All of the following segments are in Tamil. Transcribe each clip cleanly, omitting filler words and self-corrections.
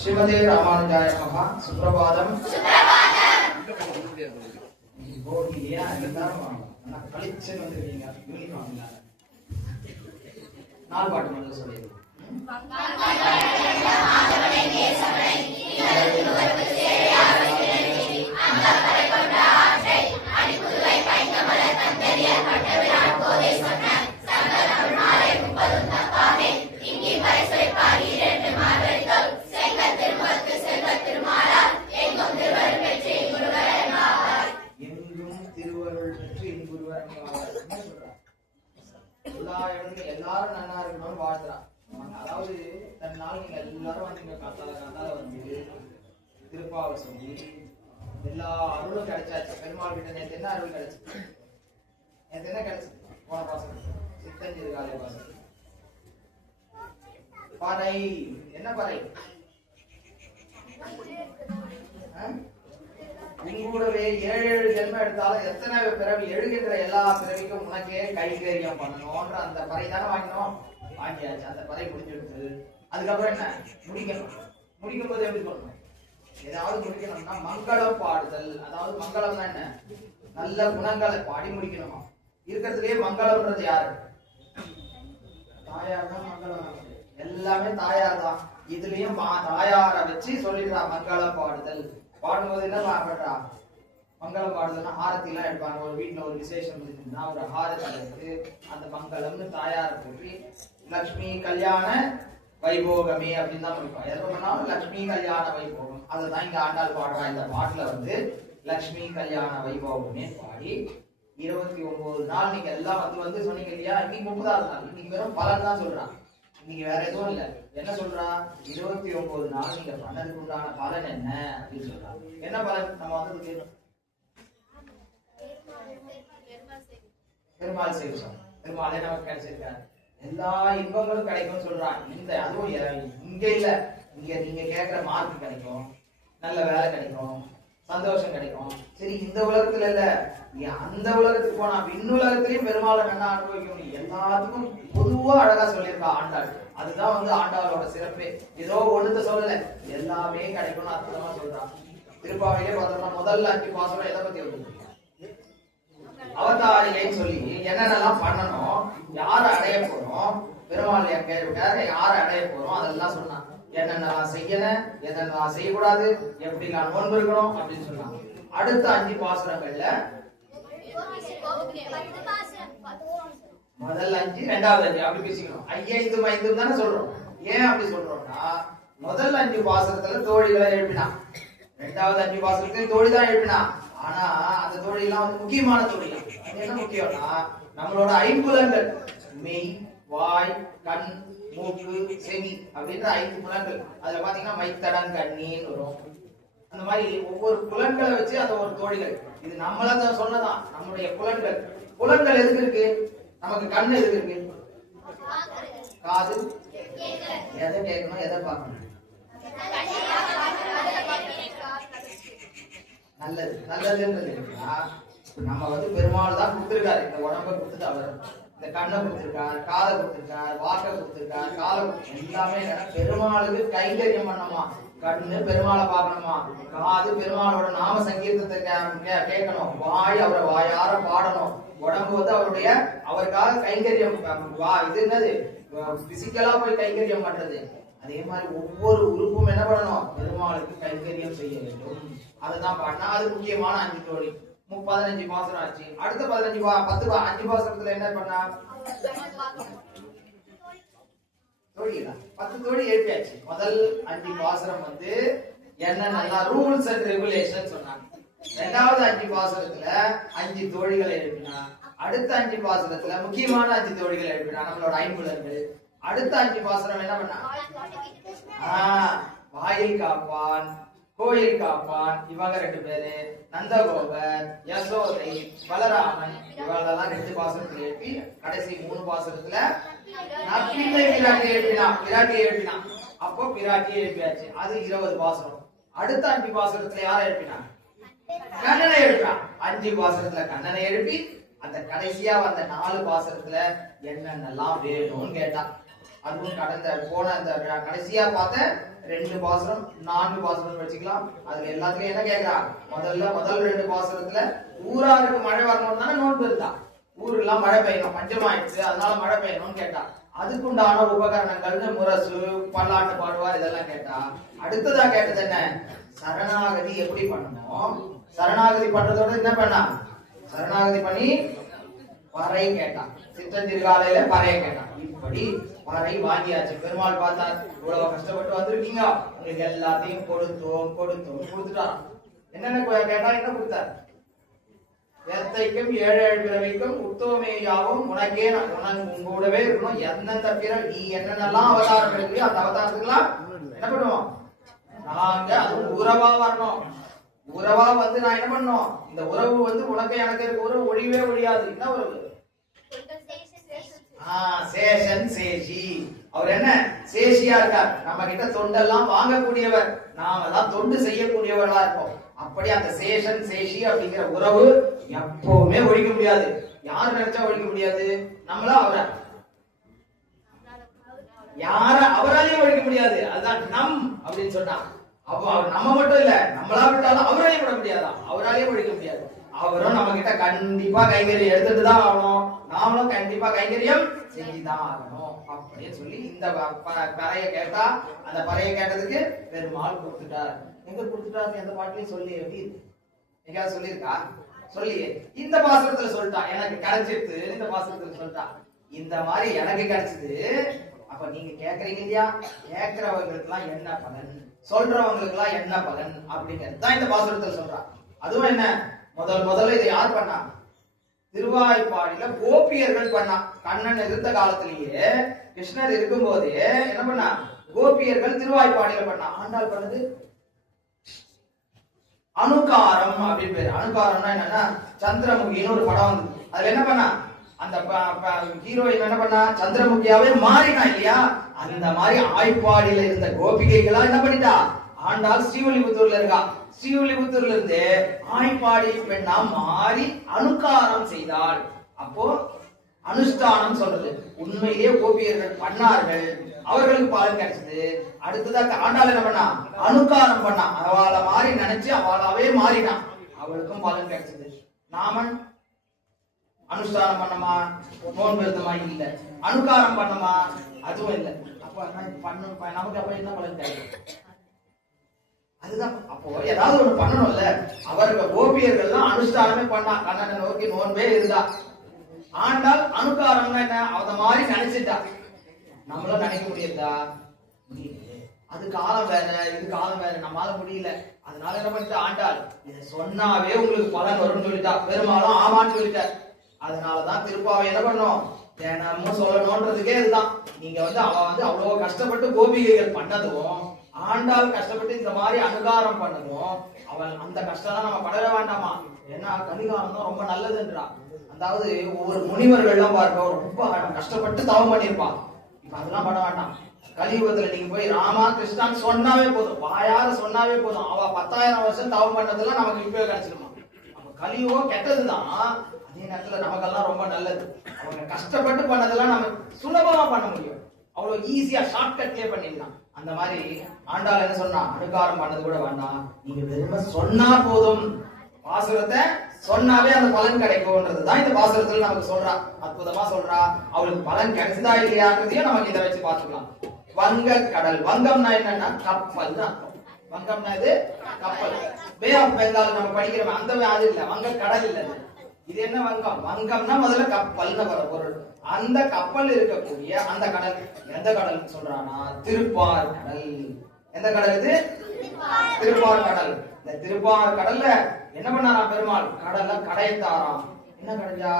ஸ்ரீமதே ராமானுஜாய நமஹ. சுப்ரபாதம். கழிச்சுன்னு வந்துருக்கீங்க. நாலு பாட்டு மட்டும் சொல்லிடுங்க. எல்லாரும் நல்லா இருக்கணும்னு வாழ்த்துறான். அதாவது தன்னால் நீங்க எல்லாரும் வந்து காத்தால வந்து திருப்பாவை சொல்லி எல்லா அருளும் கிடைச்சாச்சு. பெருமாள் கிட்ட நேற்று என்ன அருள் கிடைச்சு? நேற்று என்ன கிடைச்சு? போன பாசம் சித்தஞ்சிறு காலை பாசம் பறை. என்ன பறை? உங்களுடைய 7 ஜென்மம் எடுத்தாலும் எத்தனை பிறவி எழுகின்ற எல்லா பிறவிக்கும் உனக்கே கைகரியம் பண்ணணும்ன்ற அந்த பறை தானே வாங்கினோம். வாங்கியாச்சு. அந்த பறை முடிஞ்சிடுச்சு. அதுக்கப்புறம் என்ன முடிக்கணும்? முடிக்கும் போது எப்படி சொல்லணும்? ஏதாவது முடிக்கணும்னா மங்களம் பாடுதல். அதாவது மங்களம்னா என்ன? நல்ல குணங்களை பாடி முடிக்கணுமா? இருக்கிறதுலயே மங்களம்ன்றது யாரு? தாயார் தான் மங்களம். எல்லாமே தாயார் தான். இதுலயும் தாயார வச்சு சொல்லிடுறா மங்களம் பாடுதல். பாடும்போது என்ன பண்றா? மங்களம் பாடுதல்னா ஆரத்தி எல்லாம் எடுப்பாங்க. ஒரு வீட்டுல ஒரு விசேஷம் இருந்துச்சுன்னா ஒரு ஆரத்தி எடுத்து அந்த மங்களம்னு தாயார போட்டு லட்சுமி கல்யாண வைபோகமே அப்படின்னு தான் முடிப்பா. எதை பண்ணாலும் லட்சுமி கல்யாண வைபோகம். அதுதான் இங்க ஆண்டாள் பாடுறா. இந்த பாட்டுல வந்து லட்சுமி கல்யாண வைபோகமே பாடி 29 நாள் நீங்க எல்லாம் வந்து சொன்னீங்க இல்லையா? இன்னைக்கு 30வது நாள். இன்னைக்கு வெறும் பலன் தான் சொல்றான். இன்னைக்கு வேற எதுவும் இல்ல. என்ன சொல்றா? 29 நாள் நீங்க பண்ணதுக்கு உண்டான பலன் என்ன அப்படின்னு சொல்றாங்க. என்ன பலன்? நம்ம வந்து பெருமாள் சேவிச்சோம். பெருமாளே நமக்கு கிடைச்சிருக்காரு. எல்லா இன்பங்களும் கிடைக்கும்னு சொல்றான். இந்த அதுவும் இங்க இல்ல. இங்க நீங்க கேட்கிற மார்க் கிடைக்கும், நல்ல வேலை கிடைக்கும், சந்தோஷம் கிடைக்கும். சரி, இந்த உலகத்துல இல்ல, நீ அந்த உலகத்துக்கு போனா விண்ணுலகத்திலையும் பெருமாளை நல்லா அனுபவிக்க முடியும். எல்லாத்துக்கும் பொதுவா அழகா சொல்லியிருக்கா ஆண்டாள். அதுதான் வந்து ஆண்டாளோட சிறப்பே. ஏதோ ஒண்ணுத்த சொல்லல, எல்லாமே கிடைக்கும்னு அற்புதமா சொல்றான். திருப்பாவையிலே பார்த்தோம்னா முதல்ல 5 பாசுரம் எதை பத்தி வந்து அவதாரிகைன்னு சொல்லி என்னென்னலாம் பண்ணணும், யாரை அடைய போறோம், பெருமாள் எங்க இருக்காரு, யாரை அடைய போறோம், அதெல்லாம் சொன்னான். என்னென்னலாம் செய்யணும், என்னென்னலாம் செய்யக்கூடாது, எப்படி நான் நோன்பு இருக்கணும் அப்படின்னு சொன்னாங்க. அடுத்த 5 பாசுரங்கள்ல முதல் 5 2வது 5 அப்படி பேசிக்கணும். 5 5 தானே சொல்றோம். ஏன் அப்படி சொல்றோம்னா முதல் 5 பாசுரத்துல தோழிகளை எழுப்பினான். 2வது 5 பாசுரத்துல தோழிதான் எழுப்பினான். ஆனா அந்த தோழி எல்லாம் வந்து முக்கியமான தோழி. என்ன முக்கியம்னா நம்மளோட ஐம்புலன்கள் மெய், வாய், கண், மூக்கு, செவி அப்படின்ற 5 புலன்கள். அதுல பாத்தீங்கன்னா மைத்தடன் கண்ணின்னு வரும். அந்த மாதிரி ஒவ்வொரு புலன்களை வச்சு அந்த ஒரு தோழிகள். இது நம்மள சொன்னதான். நம்முடைய புலன்கள் எதுக்கு இருக்கு? நமக்கு கண்ணு எதுக்கு இருக்கு? காது எதை கேட்கணும், எதை பார்க்கணும்? நல்லது நல்லதுன்றது இருக்குன்னா நம்ம வந்து பெருமாள் தான் கொடுத்திருக்காரு. இந்த உடம்பை கொடுத்துட்டு அவர் இந்த கண்ணை கொடுத்திருக்காரு, காதை கொடுத்திருக்காரு, வாக்கை கொடுத்திருக்காரு, காலை எல்லாமே என்னன்னா பெருமாளுக்கு கைங்கரியம் பண்ணணுமா. கண்ணு பெருமாளை பார்க்கணுமா, காது பெருமாளோட நாம சங்கீர்த்தத்தை கேட்கணும், வாய் அவரை வாயார பாடணும், உடம்பு வந்து அவருக்காக கைங்கரியம். இது என்னது? பிசிக்கலா போய் கைங்கரியம் பண்றது. அதே மாதிரி ஒவ்வொரு உறுப்பும் என்ன பண்ணணும்? பெருமாளுக்கு கைங்கரியம் செய்ய வேண்டும். அதுதான் பாடினா. அது முக்கியமான 5 தோழி. 15 பாசுரம் ஆச்சு. அடுத்த 5 பாசுரத்துல என்ன பண்ணா? தோழிகளா 10 தோழி எழுப்பியாச்சு. முதல் 5 பாசுரம் வந்து என்னென்ன ரூல்ஸ் அண்ட் ரெகுலேஷன் சொன்னாங்க. 2வது 5 பாசுரத்துல 5 தோழிகளை எழுப்பினா. அடுத்த 5 பாசுரத்துல முக்கியமான 5 தோழிகளை எழுப்பினா, நம்மளோட ஐம்புலன்கள். அடுத்த 5 பாசுரம் என்ன பண்ணா? வாயில் காப்பான், கோயில் காப்பான், இவங்க 2 பேரு, நந்தகோபர், யசோதை, பலராமன், இவங்களெல்லாம் 2 பாசுரத்துல எழுப்பி கடைசி 3 பாசுரத்துல பிராட்டியை எழுப்பினா. அப்போ பிராட்டியை எழுப்பியாச்சு. அது 20 பாசுரம். அடுத்த 5 பாசுரத்துல யாரை எழுப்பினா? கண்ணனை எழுப்பினா. 5 பாசுரத்துல கண்ணனை எழுப்பி அந்த கடைசியா வந்த 4 பாசுரத்துல என்னென்னலாம் வேணும்னு கேட்டான். அதுவும் கடந்த போன அந்த கடைசியா பார்த்த 2 பாசுரம் 4 பாசுரம் வச்சுக்கலாம். அதுல எல்லாத்துலயும் என்ன கேட்கிறா, முதல் 2 பாசுரத்துல ஊராருக்கு மழை வரணும்னு தானே நோன்பு இருந்தா. ஊருக்கெல்லாம் மழை பெய்யணும், பஞ்சமாயிடுச்சு, அதனால மழை பெய்யணும்னு கேட்டா. அதுக்குண்டான உபகரணங்கள் முரசு, பல்லாட்டு பாடுவார், இதெல்லாம் கேட்டா. அடுத்ததா கேட்டது என்ன, சரணாகதி எப்படி பண்ணணும். சரணாகதி பண்றதோட என்ன பண்ணா, சரணாகதி பண்ணி பறை கேட்டான். சிற்றஞ்சிறுகாலையில பறைய கேட்டான். இப்படி பறை வாங்கியாச்சு. பெருமாள் பார்த்தா, இவ்வளவு கஷ்டப்பட்டு வந்திருக்கீங்க, உங்களுக்கு எல்லாத்தையும் கொடுத்துட்டாராம். என்னென்ன கேட்டா, என்ன கொடுத்தார், எத்தைக்கும் 7 பிறவிக்கும் உத்தமேயாவும் உனக்கே உங்களோடவே இருக்கணும். எந்தெந்த பிறவி நீ என்னென்னலாம் அவதாரம் எடுக்கிறியோ அந்த அவதாரத்துக்குலாம் என்ன பண்ணுவோம், நாங்க அது உறவா வரணும். உறவா வந்து நான் என்ன பண்ணணும், இந்த உறவு வந்து உனக்கு எனக்கு இருக்க உறவு ஒழியவே ஒழியாது. என்ன உறவு, சேஷன் சேஷி. அவர் என்ன சேஷியா இருக்கார், நம்ம கிட்ட தொண்டெல்லாம் வாங்கக்கூடியவர், நாம தான் தொண்டு செய்யக்கூடியவர்களா இருப்போம். அப்படி அந்த சேஷன் சேஷி அப்படிங்கிற உறவு எப்பவுமே ஒழிக்க முடியாது. யாரு நினைச்சா ஒழிக்க முடியாது, நம்மளா அவரை, யார அவராலையும் ஒழிக்க முடியாது. அதுதான் நம் அப்படின்னு சொன்னா. அப்போ அவர் நம்ம மட்டும் இல்ல, நம்மளா விட்டாலும் அவராலையும் விட முடியாதான், அவராலையும் ஒழிக்க முடியாது. அவரும் நம்ம கிட்ட கண்டிப்பா கைங்கரியம் எடுத்துட்டு தான் ஆகணும், நாமளும் கண்டிப்பா கைங்கரியம் செஞ்சுதான் ஆகணும் அப்படின்னு சொல்லி இந்த பறைய கேட்டா. அந்த பறைய கேட்டதுக்கு பெருமாள் கொடுத்துட்டார். எங்க கொடுத்துட்டாரு, எந்த பாட்டிலையும் சொல்லி எப்படி எங்கேயாவது சொல்லியிருக்கா, சொல்லியே இந்த பாசுரத்துல சொல்லிட்டான். எனக்கு கிடைச்சிட்டு இந்த பாசுரத்துல சொல்லிட்டான். இந்த மாதிரி எனக்கு கிடைச்சது. அப்ப நீங்க கேக்குறீங்க இல்லையா, கேட்கிறவங்களுக்கு எல்லாம் என்ன பலன், சொல்றவங்களுக்கு எல்லாம் என்ன பலன் அப்படிங்கிறது தான் இந்த பாசுரத்துல சொல்றான். அதுவும் என்ன, முதல்ல இதை யார் பண்ணா, திருவாய்ப்பாடியில கோபியர்கள் பண்ணா. கண்ணன் இருந்த காலத்திலேயே, கிருஷ்ணர் இருக்கும் போதே என்ன பண்ணா, கோபியர்கள் திருவாய்ப்பாடியில பண்ணா. ஆண்டாள் பண்ணது அனுகாரம் அப்படின்னு பேரு. அனுகாரம்னா என்னன்னா, சந்திரமுகின்னு ஒரு படம் வந்து அதுல என்ன பண்ணா, அந்த ஹீரோயின் என்ன பண்ணா, சந்திரமுகியாவே மாறினா இல்லையா. அந்த மாதிரி ஆய்ப்பாடியில இருந்த கோபிகைகளா என்ன பண்ணிட்டா, ஆண்டாள் ஸ்ரீவில்லிபுத்தூர்ல இருக்கா. ஸ்ரீவில்லிபுத்தூர்ல இருந்து ஆய்ப்பாடி பெண்ணா மாறி அனுகாரம் செய்தாள். அப்போ அனுஷ்டானம் சொல்றது, உண்மையிலேயே கோபியர்கள் பண்ணார்கள், அவர்களுக்கு பலன் கிடைச்சது. அடுத்ததாக ஆண்டாள் என்ன பண்ணா, அனுகாரம் பண்ணா, அவளை மாறி நினைச்சு அவளாவே மாறினான், அவளுக்கும் பலன் கிடைச்சது. நாமன் அனுஷ்டானம் பண்ணமா, நோன்பு இருந்தமா இல்ல, அனுகாரம் பண்ணமா அதுவும் இல்லை. அப்ப நமக்கு அப்ப என்ன பலன் கிடைக்கும், அதுதான். அப்போ ஏதாவது ஒண்ணு பண்ணணும்ல. அவர்கள் கோபியர்கள் அனுஷ்டானமே பண்ணா, கண்ணனை நோக்கி நோன்பே இருந்தா. ஆண்டாள் அனுகாரம்னா என்ன, அத மாதிரி நினைச்சிட்டா. நம்மளும் நினைக்க முடியுதா, அது காலம் வேற, இது காலம் வேற, நம்மளால முடியல. அதனால என்ன பண்ணிட்டு ஆண்டாள், இதை சொன்னாவே உங்களுக்கு பலன் வரும்னு சொல்லிட்டா. பெரும்பாலும் ஆமான்னு சொல்லிட்டார். அதனாலதான் திருப்பாவை என்ன பண்ணோம், தினமும் சொல்லணும்ன்றதுக்கே இதுதான். நீங்க அவ அவ்வளவு கஷ்டப்பட்டு கோபிகைகள் பண்ணதும், ஆண்டாள் கஷ்டப்பட்டு இந்த மாதிரி அனுகாரம் பண்ணதும், அவள் அந்த கஷ்டம் நம்ம படவே வேண்டாமா. ஏன்னா கலிகாலம் தான் ரொம்ப நல்லதுன்றா. அதாவது ஒவ்வொரு முனிவர்கள்லாம் பாருங்க, ரொம்ப கஷ்டப்பட்டு தவம் பண்ணிருப்பான். இப்ப அதெல்லாம் பண்ண வேண்டாம். கலியுகத்துல நீங்க போய் ராமா கிருஷ்ணான்னு சொன்னாவே போதும், வாயார சொன்னாவே போதும், அவ 10,000 வருஷம் தவம் பண்ணதெல்லாம் நமக்கு இப்பவே கிடைச்சிருமா. கலியுகம் கெட்டதுதான், அதே நேரத்துல நமக்கெல்லாம் ரொம்ப நல்லது. அவங்க கஷ்டப்பட்டு பண்ணதெல்லாம் நம்ம சுலபமா பண்ண முடியும், அவ்வளவு ஈஸியா ஷார்ட்கட்லயே பண்ணிடலாம். அந்த மாதிரி ஆண்டாள் என்ன சொன்னா, அனுகாரம் பண்ணது கூட வேண்டாம், நீங்க வெறும சொன்னா போதும், பாசுரத்தை சொன்னாவே அந்த பலன் கிடைக்கும்ன்றதுதான் இந்த பாசுரத்துல நமக்கு சொல்றா. அற்புதமா சொல்றா. அவளுக்கு பலன் கிடைச்சதா இல்லையான்றதையும் நமக்கு இதை வச்சு பார்த்துக்கலாம். வங்க கடல், வங்கம்னா என்னன்னா கப்பல் தான். வங்கம்னா இது கப்பல். பே ஆஃப் பெங்கால் நம்ம படிக்கிறோம், அந்த அது இல்ல, வங்க கடல் இல்ல. இது என்ன வங்கம், வங்கம்னா முதல்ல கப்பல்னு வர பொருள். அந்த கப்பல் இருக்கக்கூடிய அந்த கடல் எந்த கடல் சொல்றானா, திருப்பார் கடல். எந்த கடல் இது, திருப்பார் கடல். இந்த திருப்பார் கடல்ல என்ன பண்ணாராம் பெருமாள், கடல்ல கடையத்தாராம். என்ன கடைஞ்சா,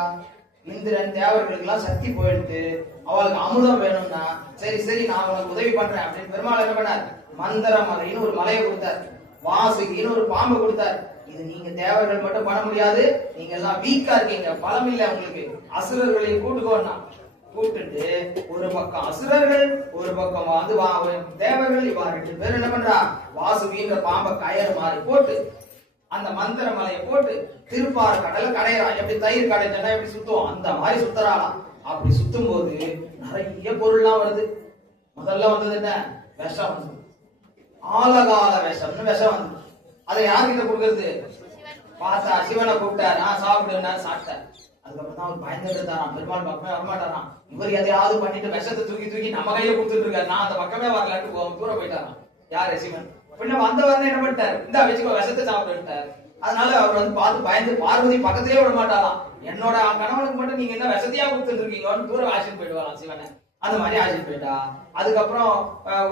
இந்திரன் தேவர்களுக்கு எல்லாம் சக்தி போயிடுத்து, அவளுக்கு அமுதம் வேணும்னா, சரி நான் உனக்கு உதவி பண்றேன் அப்படின்னு பெருமாள் என்ன பண்ணார், மந்திர மலைன்னு ஒரு மலையை கொடுத்தார், வாசுகின்னு ஒரு பாம்பு கொடுத்தார். இது நீங்க தேவர்கள் மட்டும் பண்ண முடியாது, நீங்க எல்லாம் வீக்கா இருக்கீங்க, பலம் இல்ல உங்களுக்கு, அசுரர்களையும் கூட்டுக்கோன்னா கூப்பிட்டு ஒரு பக்கம் அசுரர்கள் ஒரு பக்கம் தேவர்கள், இவா 2 பேர் என்ன பண்றா, வாசுகின்ற பாம்பை கயறு மாதிரி போட்டு அந்த மந்திர மலையை போட்டு திருப்பார் கடலை கடையறான். எப்படி தயிர் கடைஞ்சா எப்படி சுத்துவோம் அந்த மாதிரி சுத்தறாளாம். அப்படி சுத்தும் போது நிறைய பொருள்லாம் வருது. முதல்ல வந்தது என்ன, விஷம் வந்தது. ஆலகால விஷம்னு விஷம் வந்து அதை யார்கிட்ட கொடுக்கறது? பார்த்தா சிவனை கூப்பிட்டாரு, சாப்பிடுனாரு, சாப்பிட்டாரு. அதுக்கப்புறம் தான் அவர் பயந்துட்டு இருந்தாராம், பெருமாள் பக்கமே வரமாட்டாராம். இவர் எதையாவது பண்ணிட்டு விஷத்தை தூக்கி தூக்கி நம்ம கையில கொடுத்துட்டு இருக்காரு, நான் அந்த பக்கமே வரலாட்டு தூரம் போயிட்டாராம். யாரு? சிவன். பின்ன வந்தவர் என்ன பண்ணிட்டாரு, இந்த வச்சுக்கோ விஷத்தை சாப்பிட்டுட்டாரு. அதனால அவர் வந்து பார்த்து பயந்து பார்வதி பக்கத்திலே விட மாட்டாராம். என்னோட கணவனுக்கு மட்டும் நீங்க என்ன விஷத்தையா கொடுத்துட்டு இருக்கீங்கன்னு தூரம் ஆசிட்டு போயிடுவாராம் சிவனை. அந்த மாதிரி ஆசிட்டு போயிட்டா. அதுக்கப்புறம்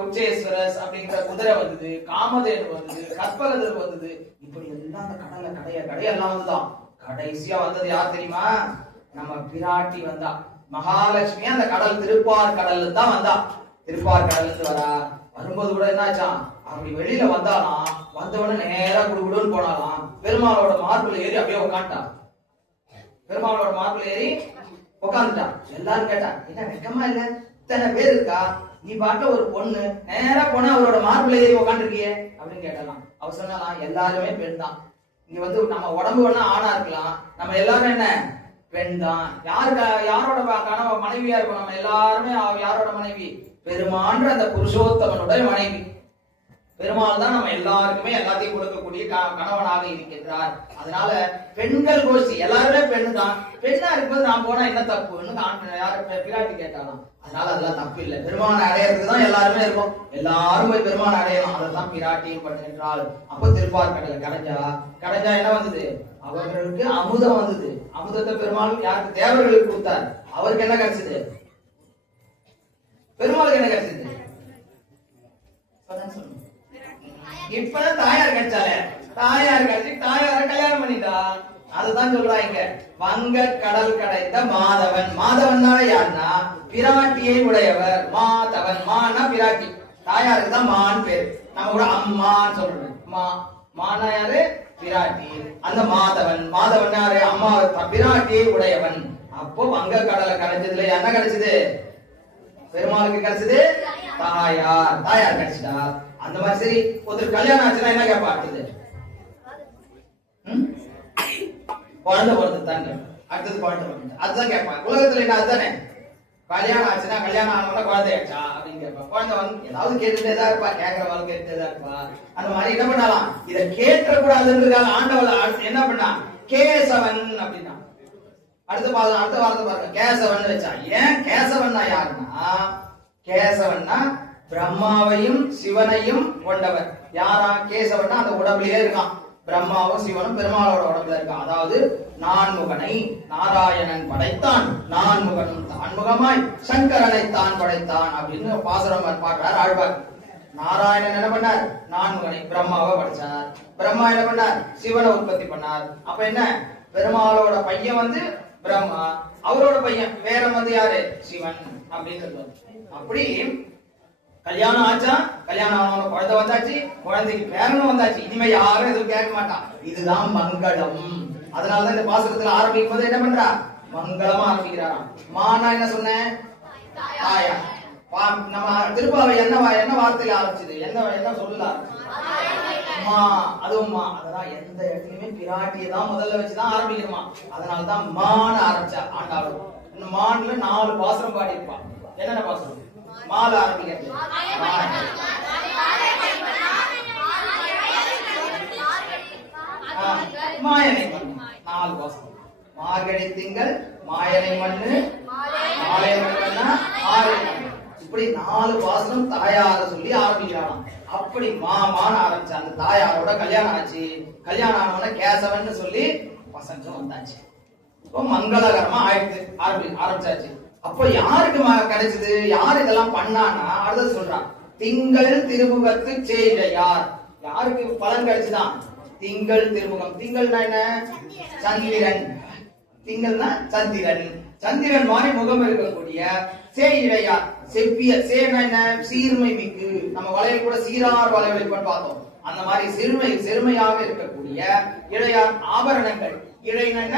உச்சேஸ்வரஸ் அப்படிங்கிற குதிரை வந்தது, காமதேனு வந்தது, கற்பகதர் வந்தது. இப்படி எல்லாம் அந்த கடலை கடையெல்லாம் வந்துதான். கடைசியா வந்தது யார் தெரியுமா? நம்ம பிராட்டி வந்தா. மகாலட்சுமி அந்த கடல் திருப்பார் கடல்ல தான் வந்தா. திருப்பார் கடல்ல இருந்து வரா. வரும்போது கூட என்னாச்சான், அப்படி வெளியில வந்தாலாம், வந்தவொடனே நேரா குடுகுடுன்னு போனாலாம். பெருமாளோட மார்பில் ஏறி அப்படியே உட்காந்துட்டான். பெருமாளோட மார்பில் ஏறி உட்காந்துட்டான். எல்லாரும் கேட்டா, என்ன வெக்கமா இல்ல, இத்தனை பேர் இருக்கா, நீ பாட்டுல ஒரு பொண்ணு நேரா போனா அவரோட மார்பில் ஏறி உட்காந்துருக்கியே அப்படின்னு கேட்டலாம். அவர் சொன்னாலாம், எல்லாருமே பெண் தான். இங்க வந்து நம்ம உடம்பு வேணா ஆணா இருக்கலாம், நம்ம எல்லாரும் என்ன பெண் தான். யாரோட கணவ மனைவியா இருக்கும்? நம்ம எல்லாருமே யாரோட மனைவி? பெருமான்ற அந்த புருஷோத்தமனுடைய மனைவி. பெருமாள் தான் நம்ம எல்லாருக்குமே எல்லாத்தையும் கொடுக்கக்கூடிய கணவனாக இருக்கின்றார். அதனால பெண்கள் கோஷ்டி எல்லாருமே பெண்ணு தான். பெண்ணா இருக்கும்போது நான் போனா என்ன தப்புன்னு யாரு பிராட்டி கேட்டாலாம். அதனால அதெல்லாம் தப்பு இல்லை. பெருமானை அடையறதுக்கு தான் எல்லாருமே இருக்கும். எல்லாரும் போய் பெருமானை அடையலாம். அதைத்தான் பிராட்டியும் பண்ணுகின்றாள். அப்போ திருப்பார் கடலை கடைஞ்சா என்ன வந்தது? அவர்களுக்கு அமுதம் வந்தது. அமுதத்தை பெருமாள் யாருக்கு? தேவர்களுக்கு கொடுத்தார். அவருக்கு என்ன கிடைச்சது? பெருமாளுக்கு என்ன கிடைச்சது? இப்பதான் தாயார் கிடைச்சாலே. தாயார் கிடைச்சி தாயார கல்யாணம் பண்ணிட்டா. அதுதான் சொல்றாங்க, வங்க கடல் கடைந்த மாதவன். மாதவன் தானே யாருன்னா பிராட்டியை உடையவர். மாதவன், மானா பிராட்டி. தாயாருக்கு தான் மான் பேர். நம்ம கூட அம்மான்னு சொல்றோம். மானா யாரு? பிராட்டி. அந்த மாதவன் யாரு? அம்மா, பிராட்டியை உடையவன். அப்போ வங்க கடலை கடைஞ்சதுல என்ன கிடைச்சது? பெருமாளுக்கு கிடைச்சது தாயார் கிடைச்சிட்டா. அந்த மாதிரி சரி, ஒருத்தர் கல்யாணம் ஆச்சுன்னா என்ன கேட்பா? அடுத்தது குழந்தை பிறந்து தாங்க, அடுத்தது குழந்தை பிறந்து, அதுதான் கேட்பாங்க உலகத்துல. என்ன அதுதானே, கல்யாணம் ஆச்சுன்னா கல்யாணம் ஆனவங்க குழந்தை ஆச்சா அப்படின்னு கேட்பா. குழந்தை வந்து ஏதாவது கேட்டுட்டே தான் இருப்பா, கேட்கறவாள் கேட்டுட்டே தான் இருப்பா. அந்த மாதிரி என்ன பண்ணலாம், இதை கேட்க கூடாதுன்றதுக்காக ஆண்டவள் என்ன பண்ணா, கேசவன் அப்படின்னா. அடுத்த வாரத்தை பாருங்க, கேசவன் வச்சா. ஏன் கேசவன்னா யாருன்னா, கேசவன்னா பிரம்மாவையும் சிவனையும் கொண்டவர். யாரா? கேசவன்னா அந்த உடம்புலயே இருக்கான். பிரம்மாவும் சிவனும் பெருமாளோட உடம்புல இருக்கான். அதாவது நான்முகனை நாராயணன் படைத்தான், நான்முகனும் தான்முகமாய் சங்கரனை தான் படைத்தான் அப்படின்னு பாசுரம் பாடுறார் ஆழ்வார். நாராயணன் என்ன பண்ணார்? நான்முகனை பிரம்மாவை படைச்சார். பிரம்மா என்ன பண்ணார்? சிவனை உற்பத்தி பண்ணார். அப்ப என்ன, பெருமாளோட பையன் வந்து பிரம்மா, அவரோட பையன் வேற வந்து யாரு? சிவன் அப்படின்னு. அப்படி கல்யாணம் ஆச்சா, கல்யாணம் ஆனவங்க குழந்தை வந்தாச்சு, குழந்தைக்கு பேரனும் வந்தாச்சு. இனிமே யாரும் எதுவும் கேட்க மாட்டான். இதுதான் மங்களம். அதனாலதான் இந்த பாசுரத்துல ஆரம்பிக்கும் போது என்ன பண்றா? மங்களமா ஆரம்பிக்கிறாராம். மானா என்ன சொன்னேன்? தாயா. நம்ம திருப்பாவை என்ன வார்த்தையில ஆரம்பிச்சது? என்ன சொல்லலாம்? அம்மா. அதுவும்மா. அதெல்லாம் எந்த இடத்துலயுமே பிராட்டியை தான் முதல்ல வச்சுதான் ஆரம்பிக்கணுமா. அதனாலதான் மான ஆரம்பிச்சா ஆண்டாளும். இந்த மான்ல 4 பாசுரம் பாடி இருப்பான். என்னென்ன பாசுரம்? மால ஆரம்பிக்கிறது மாயனை மண்ணு 4 பாசுரம். மார்கழி திங்கள் மாயனை மண்ணு, மாலை மண்ணா ஆறு. இப்படி 4 பாசுரம் தாயார சொல்லி ஆரம்பிக்கிறான். அப்படி மான ஆரம்பிச்ச அந்த தாயாரோட கல்யாணம் ஆச்சு. கல்யாணம் ஆனவன கேசவன் சொல்லி பசங்க வந்தாச்சு. இப்போ மங்களகரமா ஆயிடுச்சு, ஆரம்பிச்சாச்சு. அப்போ யாருக்கு கிடைச்சது? யார் இதெல்லாம் பண்ணானா அடுத்தது சொல்றான். திங்கள் திருமுகத்து செய்யார். யாருக்கு பலன் கிடைச்சுதான்? திங்கள் திருமுகம். திங்கள்னா என்ன? சந்திரன். திங்கள்னா சந்திரன். சந்திரன் மாதிரி முகம் இருக்கக்கூடிய சேயிழையார். செவ்விய சேனா என்ன? சீர்மை மிக்கு. நம்ம வளையல் கூட சீரார் வளையல் பார்த்தோம். அந்த மாதிரி செருமையாக இருக்கக்கூடிய இளையார் ஆபரணங்கள். இளைஞன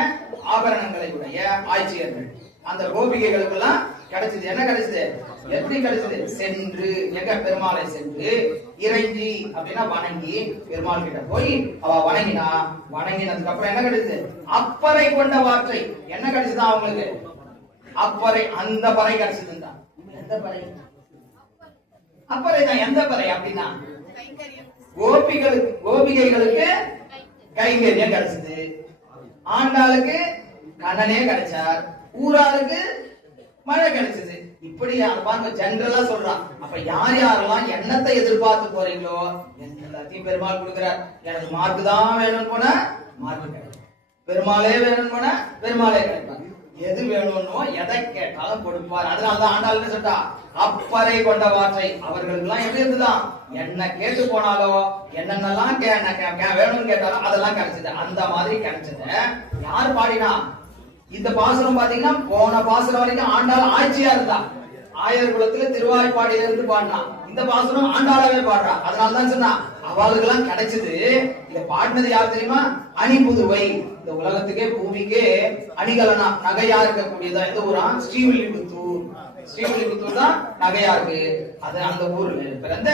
ஆபரணங்களை உடைய ஆட்சியர்கள். அந்த கோபிகைகளுக்கு எல்லாம் கிடைச்சது. என்ன கிடைச்சது? எப்படி கிடைச்சது? சென்று எங்க பெருமாளை சென்று இறைஞ்சி அப்படின்னா வணங்கி, பெருமாள் கிட்ட போய் அவ வணங்கினா, வணங்கினதுக்கு அப்புறம் என்ன கிடைச்சது? அப்பறை கொண்ட வார்த்தை. என்ன கிடைச்சதா அவங்களுக்கு? அப்பறை. அந்த பறை கிடைச்சதுதான். எந்த பறை? அப்பறை தான். எந்த பறை அப்படின்னா கோபிகைகளுக்கு கைங்கரியம் கிடைச்சது, ஆண்டாளுக்கு கண்ணனே கிடைச்சார், ஊராளுக்கு மழை கிடைச்சது. இப்படி பாருங்க ஜெனரலா சொல்றான். அப்ப யார் யாரெல்லாம் எண்ணத்தை எதிர்பார்த்து போறீங்களோ எல்லாத்தையும் பெருமாள் கொடுக்கிறார். எனக்கு மார்க் தான் வேணும்னு போனா மார்க் கிடைக்கும், பெருமாளே வேணும்னு போனா பெருமாளே கிடைப்பார். எது வேணும்னோ எதை கேட்டாலும் கொடுப்பார். அதனாலதான் ஆண்டாள் சொல்றா, அப்பறை கொண்ட வார்த்தை அவர்களுக்கு எல்லாம் எப்படி இருந்துதான், என்ன கேட்டு போனாலோ என்னென்னலாம் வேணும்னு கேட்டாலும் அதெல்லாம் கிடைச்சது. அந்த மாதிரி கிடைச்சத யார் பாடினா? இந்த பாசுரம் பாத்தீங்கன்னா போன பாசுரம் வரைக்கும் ஆண்டாள் ஆட்சியா இருந்தா, ஆயர் குலத்துல திருவாய்ப்பாடியில இருந்து பாடினா. இந்த பாசுரம் ஆண்டாளவே பாடுறா. அதனாலதான் சொன்னா அவளுக்கு எல்லாம் கிடைச்சது. இத பாடினது யார் தெரியுமா? அணிபுதுவை. இந்த உலகத்துக்கே பூமிக்கே அணிகலனா நகையா இருக்கக்கூடியதா எந்த ஊரா? ஸ்ரீவில்லிபுத்தூர். ஸ்ரீவில்லிபுத்தூர் தான் நகையா இருக்கு. அது அந்த ஊர்ல பிறந்த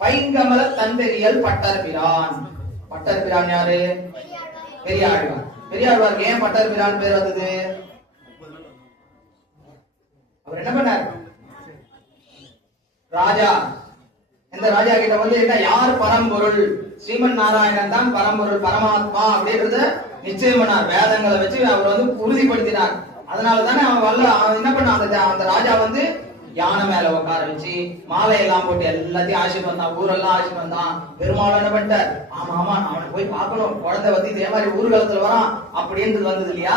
பைங்கமல தந்தெரியல் பட்டர் பிரான். பட்டர் பிரான் யாரு? பெரியாழ்வார். பெரியாழ்வாருக்கு ஏன் பட்டர் பிரான் பேர் வந்தது? அவர் என்ன பண்ணார்? ராஜா, இந்த ராஜா கிட்ட வந்து என்ன, யார் பரம்பொருள்? ஸ்ரீமன் நாராயணன் தான் பரம்பொருள், பரமாத்மா அப்படின்றத நிச்சயம் பண்ணார். வேதங்களை வச்சு அவர் வந்து உறுதிப்படுத்தினார். அதனாலதானே அவன் என்ன பண்ண, அந்த ராஜா வந்து யானை மேல உட்கார வச்சு மாலை எல்லாம் போட்டு எல்லாத்தையும் ஆசிட்டு வந்தான், ஊரெல்லாம் ஆசிட்டு வந்தான். பெருமாள் என்ன பண்ணிட்டார்? ஆமா ஆமா அவனை போய் பார்க்கணும், குழந்தை பத்தி இதே மாதிரி ஊர்காலத்துல வரான் அப்படின்றது வந்தது இல்லையா?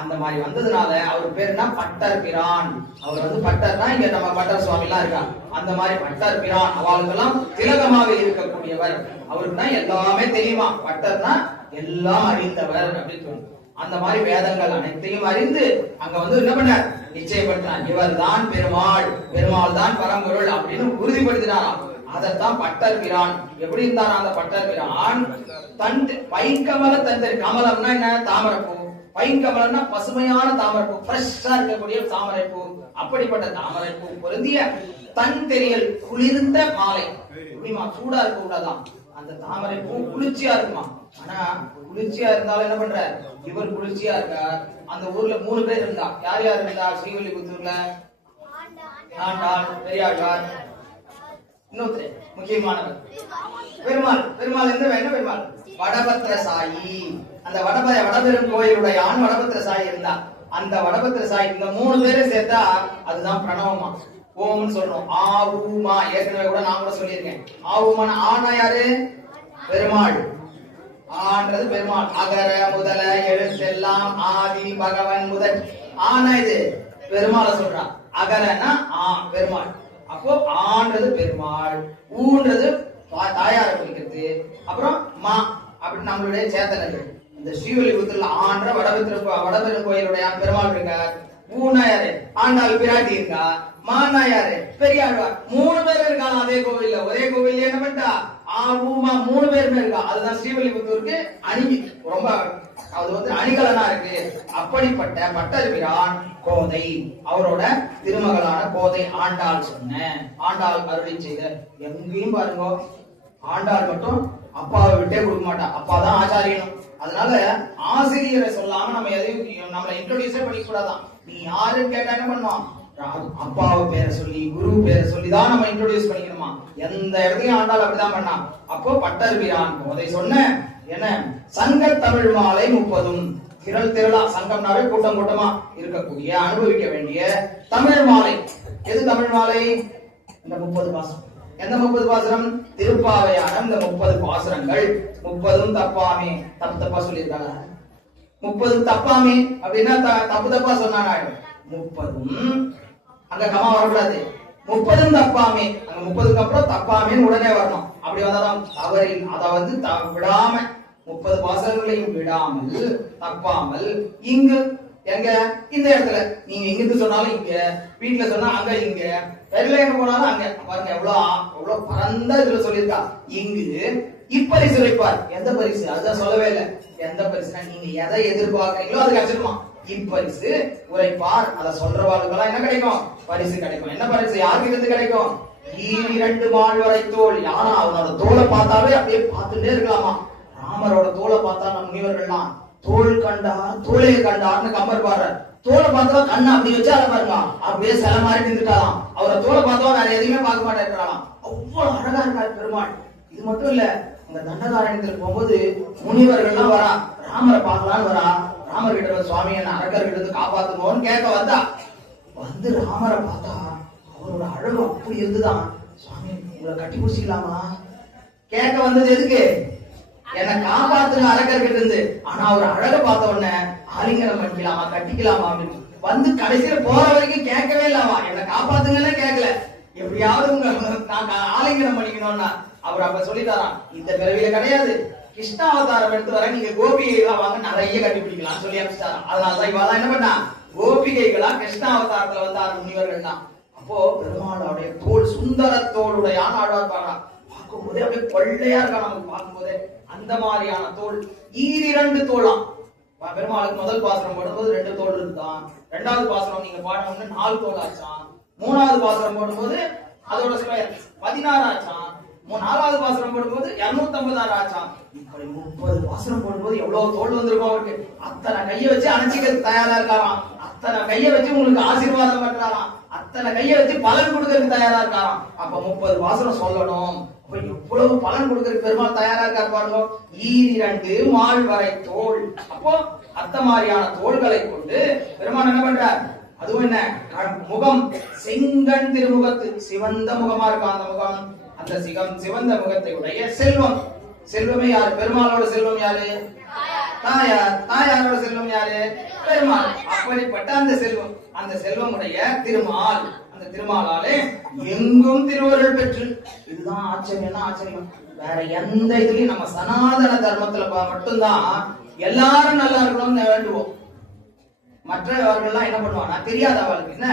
அந்த மாதிரி வந்ததுனால அவர் பேர் என்ன? பட்டர் பிரான். அவர் வந்து பட்டர்னா இங்க நம்ம பட்டர் சுவாமி எல்லாம் இருக்கா, அந்த மாதிரி பட்டர் பிரான். அவளுக்கெல்லாம் திலகமாக இருக்கக்கூடியவர். அவருக்கு தான் எல்லாமே தெரியுமா. பட்டர்னா எல்லாம் அறிந்தவர் அப்படின்னு சொல்லணும். அந்த மாதிரி வேதங்கள் அனைத்தையும் அறிந்து அங்க வந்து என்ன பண்ணார்? நிச்சயப்படுத்தினார். இவர் தான் பெருமாள், பெருமாள் தான் பரம்பொருள் அப்படின்னு உறுதிப்படுத்தினாராம். அதைத்தான் பட்டர் பிரான். எப்படி இருந்தாரா அந்த பட்டர் பிரான்? தண்டு பைங்கமல தந்தரி. கமலம்னா என்ன? தாமரைப்பூ. பைங்கமலம்னா பசுமையான தாமரைப்பூ, ஃப்ரெஷ்ஷா இருக்கக்கூடிய தாமரைப்பூ. அப்படிப்பட்ட தாமரைப்பூ பொருந்திய தன் தெரியல் குளிர்ந்த மாலை. எப்படிமா? சூடா இருக்க கூடாதான், அந்த தாமரை பூ குளிர்ச்சியா இருக்குமா. ஆனா குளிர்ச்சியா இருந்தாலும் என்ன பண்ற, இவர் குளிர்ச்சியா இருக்கார். அந்த ஊர்ல 3 பேர் இருந்தா. யார் யார் இருந்தா? ஸ்ரீவில்லிபுத்தூர்ல ஆண்டாள், பெரியாழ்வார், இன்னொருத்தர் முக்கியமானவர் பெருமாள். பெருமாள் என்ன பெருமாள்? வடபத்திர சாயி. அந்த வடபெரும் கோயிலுடைய ஆண் வடபத்திர சாயி இருந்தா. அந்த வடபத்திர சாயி இந்த 3 பேரை சேர்த்தா அதுதான் பிரணவமா. ஓம்னு சொல்றோம். ஆவுமா. ஏற்கனவே கூட நான் கூட சொல்லியிருக்கேன். ஆவுமான ஆனா யாரு? பெருமாள். ஆன்றது பெருமாள். அகர முதல எழுத்தெல்லாம் ஆதி பகவன் முதல். ஆனா இது பெருமாளை சொல்றான். அகரனா பெருமாள். அப்போ ஆன்றது பெருமாள், ஊன்றது தாயாரை குறிக்கிறது. அப்புறம் மா அப்படின்னு நம்மளுடைய சேத்தனர்கள். இந்த ஸ்ரீவில்லிபுத்தூர்ல ஆன்ற வடபெரும் கோயிலுடைய பெருமாள் இருக்கார். ஊனா யாரு? ஆண்டாள் பிராட்டி இருக்கா. மானா யாரு? பெரியாழ்வார். 3 பேர் இருக்காங்க அதே கோவில்ல. ஒரே கோவில்ல என்ன பண்ணிட்டா? ஆவுமா 3 பேருமே இருக்கா. அதுதான் ஸ்ரீவில்லிபுத்தூருக்கு அணி ரொம்ப அது வந்து அணிகலனா இருக்கு. அப்படிப்பட்ட பட்டர் பிரான் கோதை, அவரோட திருமகளான கோதை ஆண்டாள் சொன்ன, ஆண்டாள் அருளி செய்த. எங்கேயும் பாருங்க ஆண்டாள் மட்டும் அப்பாவை விட்டே கொடுக்க மாட்டா. அப்பாதான் ஆச்சாரியனும். அதனால ஆசிரியரை சொல்லாம நம்ம எதையும் நம்மளை இன்ட்ரோடியூஸே பண்ணிக்க கூடாதான். நீ யாருன்னு கேட்டா என்ன பண்ணுவோம்? அப்பாவை பேரை சொல்லி குரு பேரை சொல்லிதான் நம்ம இன்ட்ரோடியூஸ் பண்ணிக்கணுமா. எந்த இடத்தையும் ஆண்டாள் அப்படிதான் பண்ணா. அப்போ பட்டர் பிரான் கோதை சொன்ன என்ன, சங்க தமிழ் மாலை 30 திரளா. சங்கம்னாவே கூட்டம் கூட்டமா இருக்கக்கூடிய அனுபவிக்க வேண்டிய தமிழ் மாலை. எது தமிழ் மாலை? இந்த 30 பாசுரம். எந்த 30 பாசுரம்? திருப்பாவையான இந்த 30 பாசுரங்கள். 30ம் தப்பாமே. தப்பா சொல்லியிருக்காங்க. 30 தப்பாமே அப்படின்னா தப்பா சொன்னாங்க. 30ம் அங்க கமா வரக்கூடாது. 30ம் தப்பாமே. அங்க 30க்கு அப்புறம் தப்பாமேன்னு உடனே வரணும். அப்படி வந்தாதான் தவறில். அதாவது விடாம 30 பாசுரங்களையும் விடாமல் தப்பாமல் இங்கு எங்க இந்த இடத்துல நீங்க எங்கிருந்து சொன்னாலும் இங்க, வீட்டுல சொன்னா அங்க, இங்க வெளில எங்க போனாலும் அங்க. பாருங்க எவ்வளவு பரந்த இதுல சொல்லியிருக்கா. இங்கு இப்பரிசு வைப்பார். எந்த பரிசு? அதுதான் சொல்லவே இல்லை. எந்த பரிசுனா நீங்க எதை எதிர்பார்க்கறீங்களோ அது கிடைச்சிருமா. இப்பரிசு உரைப்பார். அதை சொல்றவாளுக்கெல்லாம் என்ன கிடைக்கும்? பரிசு கிடைக்கும். என்ன பரிசு? யாருக்கு இருந்து கிடைக்கும்? 2 மால்வரை தோல். யானா அவனோட தோலை பார்த்தாவே அப்படியே பார்த்துட்டே இருக்கலாமா. ராமரோட தோலை பார்த்தா நம்ம முனிவர்கள்லாம் தோல் கண்டார் தோலையை கண்டார்னு கம்பர் பாடுறார். தோலை பார்த்தா கண்ணை அப்படி வச்சு அதை பாருங்க அப்படியே சில மாதிரி நின்றுட்டாலாம். அவரை தோலை பார்த்தா வேற எதையுமே பார்க்க மாட்டேங்கிறாலாம். அவ்வளவு அழகா இருக்காரு பெருமாள். இது மட்டும் இல்ல, இந்த தண்டகாரண்யத்துக்கு போகும்போது முனிவர்கள்லாம் வரா, ராமரை பார்க்கலான்னு வரா. ராமர் கிட்ட சுவாமி என்ன அரக்கர் கிட்ட இருந்து காப்பாத்துங்கன்னு கேட்க வந்தா. வந்து ராமரை பார்த்தா அவரோட அழகு அப்படி இருந்துதான். சுவாமி உங்களை கட்டி பிடிச்சிக்கலாமா கேட்க வந்தது எதுக்கு? என்னை காப்பாத்துங்க அரக்கர் கிட்ட இருந்து. ஆனா அவர் அழக பார்த்த உடனே ஆலிங்கனம் பண்ணிக்கலாமா கட்டிக்கலாமா அப்படின்னு வந்து கடைசியில போற வரைக்கும் கேட்கவே இல்லாமா. என்னை காப்பாத்துங்கன்னு கேட்கல, எப்படியாவது உங்க ஆலிங்கனம் பண்ணிக்கணும்னா அவர் அப்ப சொல்லித்தாராம், இந்த பிறவியில கிடையாது, கிருஷ்ணாவதாரம் எடுத்து வர நீங்க கோபிகைகளா வாங்க நிறைய கட்டிப்பிடிக்கலாம் சொல்லி அனுப்பிச்சாராம். அதனாலதான் இவாதான் என்ன பண்ணா, கோபிகைகளா கிருஷ்ணாவதாரத்துல வந்தார் முனிவர்கள் தான். அப்போ பெருமாளுடைய தோல் சுந்தர தோளுடைய ஆழ்வார் பாடுறா, பார்க்கும் போதே அப்படியே கொள்ளையா இருக்கா நமக்கு பார்க்கும் போதே. அந்த மாதிரியான தோல், ஈரிரண்டு தோளாம். பெருமாளுக்கு முதல் பாசனம் போடும்போது 2 தோல் இருக்குதான், 2வது பாசனம் நீங்க பாடணும்னு 4 தோல் ஆச்சான், 3வது பாசனம் போடும்போது அதோட ஸ்கொயர் 16 ஆச்சான், 4வது பாசனம் போடும்போது 256 ஆச்சான். இப்படி 30 பாசனம் போடும்போது எவ்வளவு தோல் வந்திருக்கும் அவருக்கு. அத்தனை கையை வச்சு அணைச்சிக்கிறதுக்கு தயாரா இருக்காராம், அத்தனை கையை வச்சு உங்களுக்கு ஆசீர்வாதம் பண்றாராம், அத்தனை கையை வச்சு பலன் கொடுக்கறதுக்கு தயாரா இருக்காராம். அப்ப 30 பாசனம் சொல்லணும், இவ்வளவு பலன் கொடுக்கறதுக்கு பெருமாள் தயாரா இருக்கார் பாருங்க. ஈரிரண்டு மால்வரை தோல். அப்போ அத்த மாதிரியான தோள்களை கொண்டு பெருமாள் என்ன பண்றார்? அதுவும் என்ன முகம், செங்கண் திருமுகத்து, சிவந்த முகமா இருக்கும் அந்த முகம். அந்த சிவந்த முகத்தை உடைய செல்வம். செல்வமே யாரு? பெருமாளோட செல்வம் யாரு? தாயார். தாயாரோட செல்வம் யாரு? பெருமாள். அப்படிப்பட்ட அந்த செல்வம், அந்த செல்வமுடைய திருமால், அந்த திருமாலாலே எங்கும் திருவருள் பெற்று. இதுதான் ஆச்சரியம். ஆச்சரியம் வேற எந்த இதுலயும் நம்ம சனாதன தர்மத்துல மட்டும்தான் எல்லாரும் நல்லா இருக்கணும்னு வேண்டுவோம். மற்றவர்கள்லாம் என்ன பண்ணுவாங்க தெரியாத அவளுக்கு என்ன,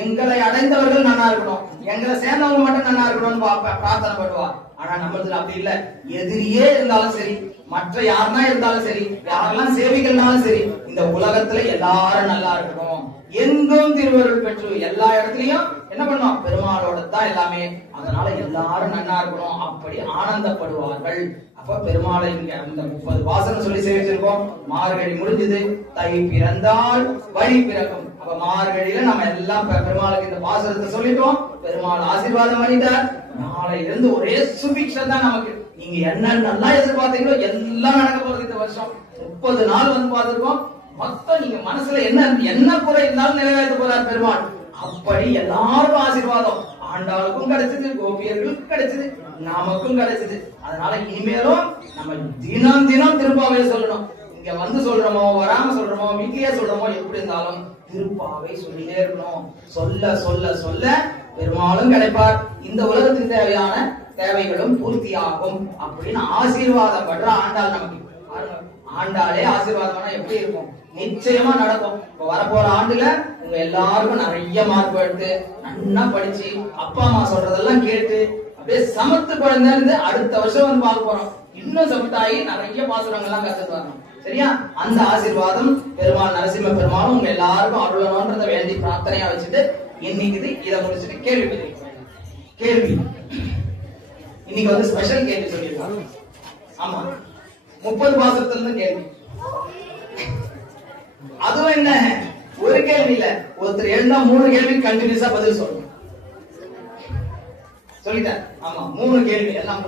எங்களை அடைந்தவர்கள் நல்லா இருக்கணும், எங்களை சேர்ந்தவங்க மட்டும் நல்லா இருக்கணும்னு பிரார்த்தனை பண்ணுவா. ஆனா நம்மளதுல அப்படி இல்ல. எதிரியே இருந்தாலும் சரி, மற்ற யாருன்னா இருந்தாலும் சரி, யாரெல்லாம் சேவைகள்னாலும் சரி, இந்த உலகத்துல எல்லாரும் நல்லா இருக்கணும், எங்கும் திருவருள் பெற்று. எல்லா இடத்துலயும் என்ன பண்ணுவோம்? பெருமாளோட தான் எல்லாமே. அதனால எல்லாரும் நன்னா இருக்கணும், அப்படி ஆனந்தப்படுவார்கள். அப்ப பெருமாளை இங்க அந்த 30 வாசனம் சொல்லி சேவிச்சிருக்கோம். மார்கழி முடிஞ்சது, தை பிறந்தால் வழி பிறக்கும். அப்ப மார்கழியில நம்ம எல்லாம் பெருமாளுக்கு இந்த வாசனத்தை சொல்லிட்டோம். பெருமாள் ஆசீர்வாதம் பண்ணிட்டார். நாளையில இருந்து ஒரே சுபிக்ஷம் தான் நமக்கு. நீங்க என்னென்னலாம் எதிர்பார்த்தீங்களோ எல்லாம் நடக்க போறது இந்த வருஷம். 30 நாள் வந்து பார்த்திருக்கோம். மொத்தம் நீங்க மனசுல என்ன குறை இருந்தாலும் நிறைவேற்ற போறார் பெருமாள். அப்படி எல்லாருக்கும் ஆசீர்வாதம். ஆண்டாளுக்கும் கிடைச்சது, கோபியர்களுக்கும் கிடைச்சது, நமக்கும் கிடைச்சது. அதனால இனிமேலும் நம்ம தினம் தினம் திருப்பாவை சொல்லணும். இங்க வந்து சொல்றோமோ, வராம சொல்றோமோ, வீட்லயே சொல்றோமோ, எப்படி இருந்தாலும் திருப்பாவை சொல்லிட்டே இருக்கணும். சொல்ல சொல்ல சொல்ல பெருமாளும் கிடைப்பார், இந்த உலகத்துக்கு தேவையான தேவைகளும் பூர்த்தியாகும் அப்படின்னு ஆசீர்வாதம் பண்ற ஆண்டாள் நமக்கு. ஆண்டாளே ஆசீர்வாதம் எப்படி இருக்கும்? நிச்சயமா நடக்கும். இப்ப வரப்போற ஆண்டுல உங்க எல்லாருக்கும் நிறைய மார்க் எடுத்து நல்லா படிச்சு அப்பா அம்மா சொல்றதெல்லாம் கேட்டு அப்படியே சமத்து குழந்தை இருந்து அடுத்த வருஷம் வந்து பார்க்க போறோம். இன்னும் சமத்தாயி நிறைய பாசுரங்கள்லாம் கத்துட்டு வரணும். சரியா? அந்த ஆசீர்வாதம் பெருமாள் நரசிம்ம பெருமாளும் உங்க எல்லாருக்கும் அருளணும்ன்றத வேண்டி பிரார்த்தனையா வச்சுட்டு இன்னைக்கு இதை முடிச்சுட்டு கேள்வி இன்னைக்கு வந்து ஸ்பெஷல் கேள்வி சொல்லிருக்காங்க. ஆமா, 30 பாசுரத்துல இருந்து கேள்வி. அதுவும் என்ன, ஒரு கேள்வி இல்ல, ஒருத்தர் எழுந்தா 3 கேள்வி கண்டினியூஸா பதில் சொல்லணும். சொல்லிட்டேன். ஆமா, 3 கேள்வி எல்லாம்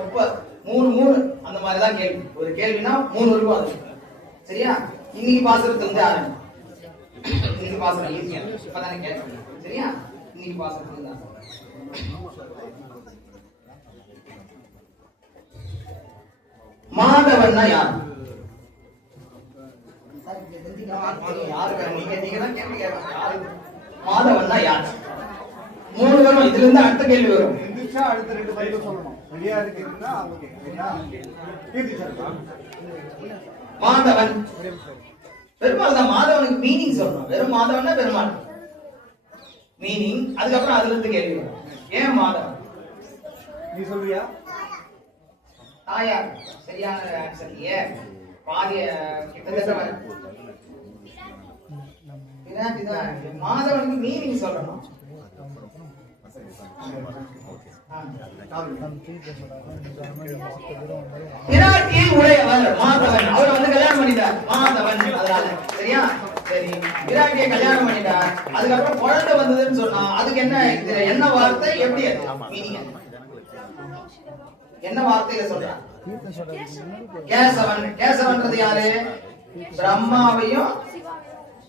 3 அந்த மாதிரிதான் கேள்வி. ஒரு கேள்வினா 3 இருக்கும். அது சரியா? இன்னைக்கு பாசுரத்துல இருந்து ஆரம்பி. இன்னைக்கு பாசுரம் ஈஸியா இப்பதானே கேட்கணும். சரியா? இன்னைக்கு பாசுரத்துல இருந்து மாதவன்னா யார்? மாதவன்னா யார்? 3 வரும். இதுல இருந்து அடுத்த கேள்வி வரும். அடுத்த 2 பதில் சொல்லணும். ரெடியா இருக்கீங்கன்னா ஓகே. மாதவன் பெருமாள் தான். மாதவனுக்கு மீனிங் சொல்லணும். வெறும் மாதவன்னா பெருமாள் மீனிங். அதுக்கப்புறம் அதுல இருந்து கேள்வி வரும். ஏன் மாதவன்? நீ சொல்றியா? தாயார் சரியான ஆன்சர். ஏன் பாதிய கிட்டத்தட்ட மாதவனுக்கு மீனிங் சொல்லணும். விராட்டியில் உடையவர் மாதவன். அவர் வந்து கல்யாணம் பண்ணிட்டார் மாதவன். அதனால சரியா? சரி, விராட்டியை கல்யாணம் பண்ணிட்டார். அதுக்கப்புறம் குழந்தை வந்ததுன்னு சொன்னா அதுக்கு என்ன வார்த்தை? எப்படி மீனிங்? என்ன வார்த்தையில சொல்றான்? கேசவன். கேசவன்றது யாரு? பிரம்மாவையும்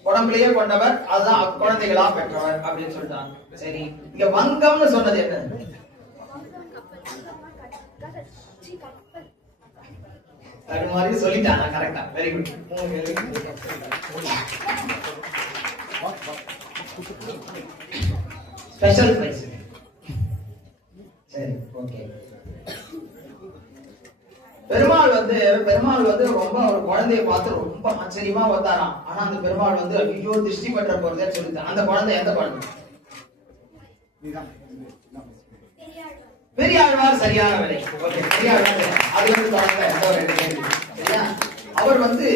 உடம்புலயே கொண்டவர், அதுதான் குழந்தைகளா பெற்றவர் அப்படின்னு சொல்லிட்டான். சரி, இங்க வங்கம்னு சொன்னது என்ன? அது மாதிரி சொல்லிட்டான். கரெக்டா, வெரி குட். Special prize. சரி, ஓகே. பெருமாள் வந்து ரொம்ப ஒரு குழந்தைய பார்த்து ரொம்ப ஆச்சரியமா வந்தாராம். ஆனா அந்த பெருமாள் வந்து ஐயோ திருஷ்டி பற்ற போறதே சொல்லிட்டான். அந்த குழந்தை எந்த குழந்தை? பெரியாழ்வார். சரியான விலை. ஓகே, பெரியாழ்வார். அது வந்து சரியா? அவர் வந்து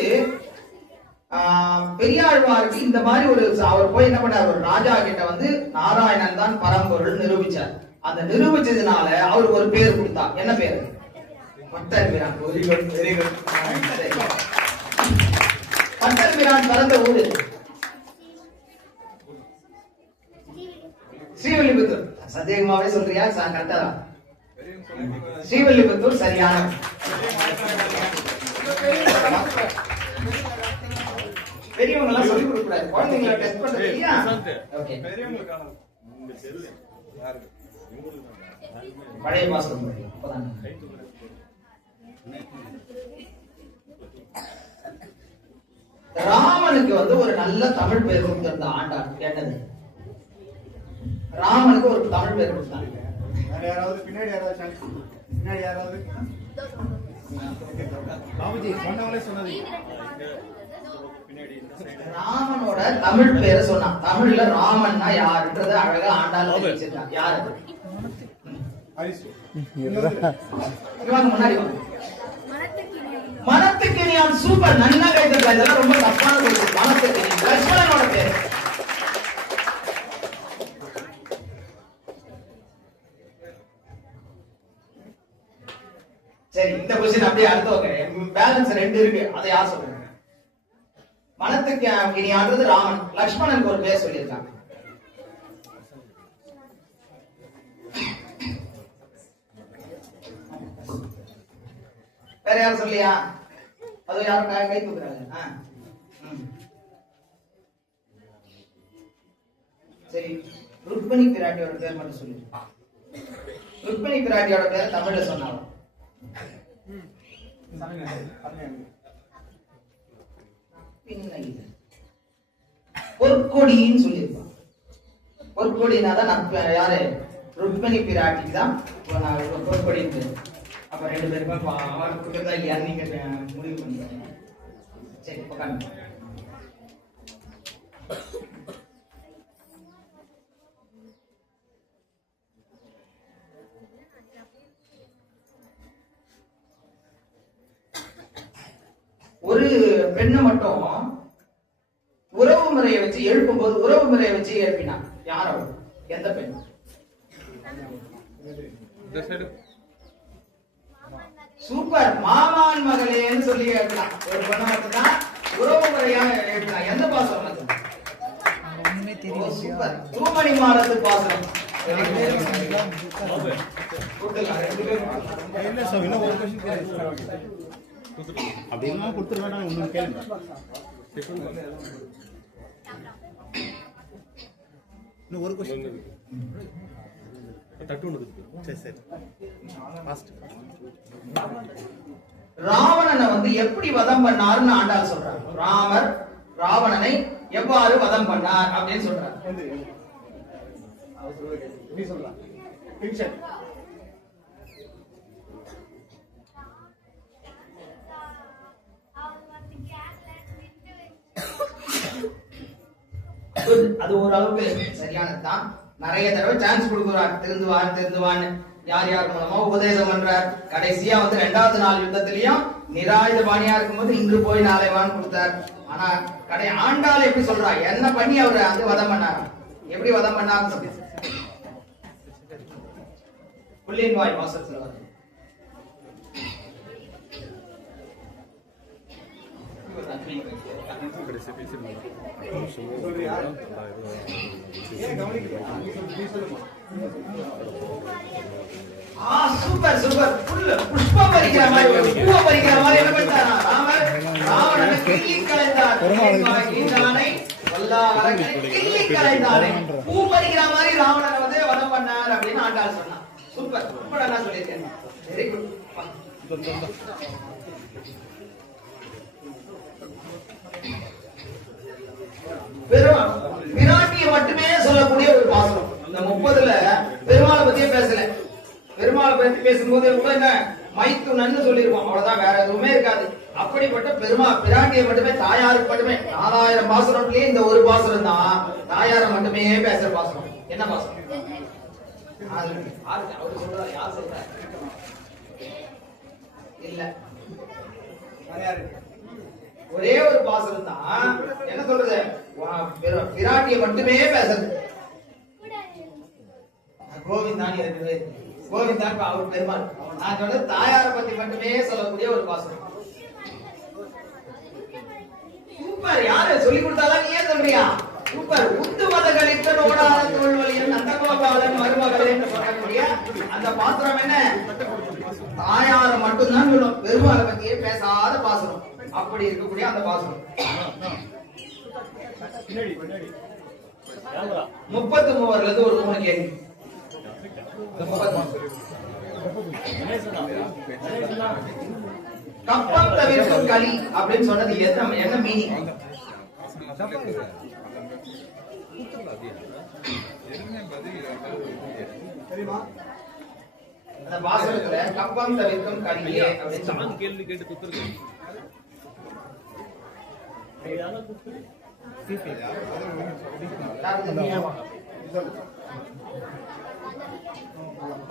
பெரியாழ்வாருக்கு இந்த மாதிரி அவர் போய் என்ன பண்ணார்? ஒரு ராஜா கிட்ட வந்து நாராயணன் தான் பரம்பொருள் நிரூபிச்சார். அந்த நிரூபிச்சதுனால அவருக்கு ஒரு பேர் கொடுத்தார். என்ன பேரு? Pattarpiran. Very good, very good. Pattarpiran பிறந்த ஊரு ஸ்ரீவில்லிபுத்தூர். சந்தேகமாவே சொல்றியா? கரெக்டா தான். ஸ்ரீவில்லிபுத்தூர் சரியான. பெரியவங்க எல்லாம் சொல்லி கொடுக்க கூடாது, குழந்தைங்களை டெஸ்ட் பண்றது இல்லையா? ஓகே, பழைய பாசம் ராமனுக்கு வந்து ஒரு நல்ல தமிழ் பேர் கொடுத்திருந்த ஆண்டாள். என்னது? ராமனுக்கு ஒரு தமிழ் பேர் கொடுத்தாங்க. பின்னாடி யாராவது ராமனோட தமிழ் பேரை சொன்னான். தமிழ்ல ராமன்னா யாருன்றத அழகா ஆண்டாள் வச்சிருக்காங்க. யாரு? முன்னாடி மனத்துக்கினியான். சூப்பர், நல்லா கைதல். இதெல்லாம் ரொம்ப தப்பான சொல்லுது. மனத்துக்கினியான் லட்சுமணனோட பேர். சரி, இந்த क्वेश्चन அப்படியே அடுத்தவங்க. பேலன்ஸ் 2 இருக்கு, அதை யார் சொல்லுங்க? மனத்துக்கினியான்றது ராமன். லட்சுமணனுக்கு ஒரு பேர் சொல்லியிருக்காங்க. வேற யாரும் சொல்லியா? அது யாரும் கை தூக்குறாங்க. சரி, ருக்மணி பிராட்டியோட பேர் மட்டும் சொல்லு. ருக்மணி பிராட்டியோட பேர் தமிழ்ல சொன்னாலும் பொற்கொடின்னு சொல்லியிருப்பான். பொற்கொடினாதான் யாரு? ருக்மணி பிராட்டிக்கு தான் பொற்கொடின்னு. அப்ப 2 பேருக்கும் இல்லையா நீங்க முடிவு பண்ணுங்க. சரி, உட்காந்து. ஒரு பெண்ணை மட்டும் உறவு முறையை வச்சு எழுப்பும்போது உறவு முறையை வச்சு எழுப்பினா யார் அவள்? எந்த பெண்? சூப்பர், மாமான் மகளேன்னு சொல்லி எழுப்பலாம். ஒரு பெண்ணை மட்டும் தான் உறவு முறையா எழுப்பினா. எந்த பாசனம் அது? சூப்பர், தூமணி மாடத்து பாசனம். அப்படின்னா கொடுத்துருவேன். உங்களுக்கு கேளுங்க. இன்னும் ஒரு क्वेश्चन ராவணனை வந்து எப்படி வதம் பண்ணாருன்னு ஆண்டாள் சொல்றாங்க. ராமர் ராவணனை எவ்வாறு வதம் பண்ணார் அப்படின்னு சொல்றாங்க. அது ஓரளவுக்கு சரியானதுதான். நிறைய தடவை சான்ஸ் கொடுக்குறார். திருந்துவான்னு யார் யார் மூலமா உபதேசம் பண்றார். கடைசியா வந்து 2வது நாள் யுத்தத்திலையும் நிராயுத பாணியா இருக்கும்போது இன்று போய் நாளை வான்னு கொடுத்தார். ஆனா ஆண்டாள் எப்படி சொல்றா? என்ன பண்ணி அவரு அங்க வதம் பண்ணார்? எப்படி வதம் பண்ணார்? புள்ளின் வாய் மாசத்துல வந்து சூப்பர் சூப்பர். புஷ்ப பறிக்கிற மாதிரி, பூவ பறிக்கிற மாதிரி என்ன பண்ணிட்டாரா ராமர்? ராவணனை கிள்ளி கலைந்தார். கீழ்கானை வல்லாரை கிள்ளி கலைந்தாரே. பூ பறிக்கிற மாதிரி ராவணனை வந்து வதம் பண்ணார் அப்படின்னு ஆண்டாள் சொன்னான். சூப்பர். சூப்பரா நான் சொல்லியிருக்கேன். Very good. விராட்டியை மட்டுமே சொல்லக்கூடிய ஒரு பாசனம். இந்த 30ல பெருமாளை பத்தியே பேசல. பெருமாளை பத்தி பேசும்போது என்ன மைத்துனன்னு சொல்லிருக்கோம், அவ்வளவுதான், வேற எதுவுமே இருக்காது. அப்படிப்பட்ட பிராட்டியை மட்டுமே, தாயாருக்கு மட்டுமே 4000 பாசனத்திலேயே இந்த ஒரு பாசனம் தான் தாயாரை மட்டுமே பேசுற பாசனம். என்ன பாசனம்? அவரு சொல்றாரு, யார் சொல்றாரு? இல்ல, ஒரே ஒரு பாசனம் தான். என்ன சொல்றது? பிராட்டியை மட்டுமே பேசுறது. கோவிந்தான் இருக்குது. கோவிந்தான் அவர் பெருமாள். நான் சொல்றது தாயாரை பத்தி மட்டுமே சொல்லக்கூடிய ஒரு பாசனம். சூப்பர். யாரு சொல்லி கொடுத்தாலும் நீ ஏன் சொல்றியா? சூப்பர். உத்து மதகளித்த ஓடாத தோல்வழியன் நந்தகோபாலன் மருமகளேன்னு சொல்லக்கூடிய அந்த பாத்திரம் என்ன? தாயாரை மட்டும்தான் சொல்லும், பெருமாளை பத்தியே பேசாத பாசனம். அப்படி இருக்கக்கூடிய அந்த பாசனம் 33 இருந்து ஒரு 3 கேள்வி. கப்பம் தவிர்க்கும் களி அப்படின்னு சொன்னது என்ன மீனிங்? அந்த பாசனத்துல கப்பம் தவிர்க்கும் களியே அப்படின்னு சொன்னாங்க. கேள்வி கேட்டு குத்துருக்கு.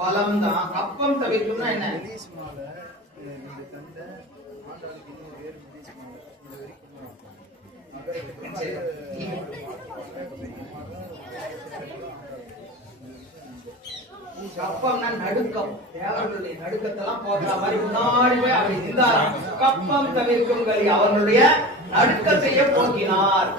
பலம் தான். கப்பம் தவிர்க்கும்னா என்ன? கப்பம்னா நடுக்கம். தேவர்களுடைய நடுக்கத்தெல்லாம் போடுற மாதிரி முன்னாடி போய் அப்படி இருந்தார். கப்பம் தவிர்க்கும் களி, அவர்களுடைய நடுக்கத்தையே போக்கினார்.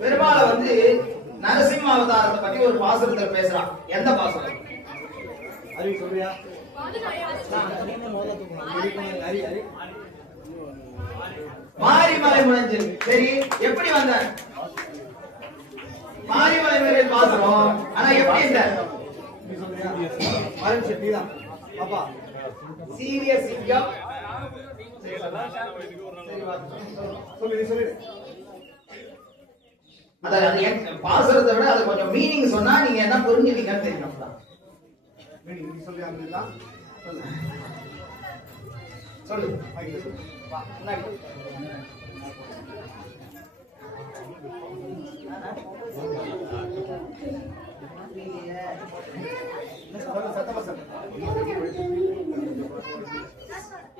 பெருமாளை வந்து நரசிம்ம அவதாரத்தை பத்தி ஒரு பாசுரத்துல பேசுறான். எந்த பாசுரம்? அறிவு சொல்றியா? மாரிமலை முனைஞ்சல். சரி, எப்படி வந்த? மாரிமலை மேலே பாசுறோம். ஆனா எப்படி இந்த சீரியஸ் சிங்கம் பாசுறதை விட அது கொஞ்சம் மீனிங் சொன்னா நீங்க என்ன புரிஞ்சுவீங்கன்னு தெரியும். சொல்லு.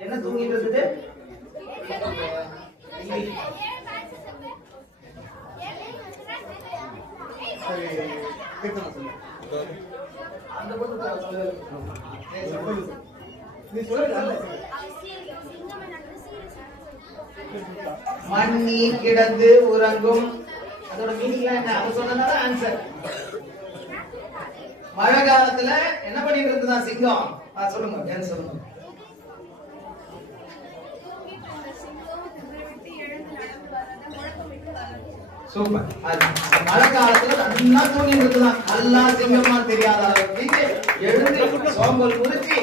என்ன தூங்கிட்டு இருந்தது? மண்ணீர் கிடந்து உறங்கும். அதோட மீனிங் என்ன? அது சொன்னதால ஆன்சர். மழை காலத்துல என்ன பண்ணிட்டு இருந்ததா சிங்கம்? சொல்லுங்க, என்ன சொல்லுங்க. சூப்பர். மழை காலத்துல நல்லா தூங்கி இருக்குதான். நல்லா சிங்கமா தெரியாத அளவுக்கு எழுந்து சோம்பல் குறிச்சி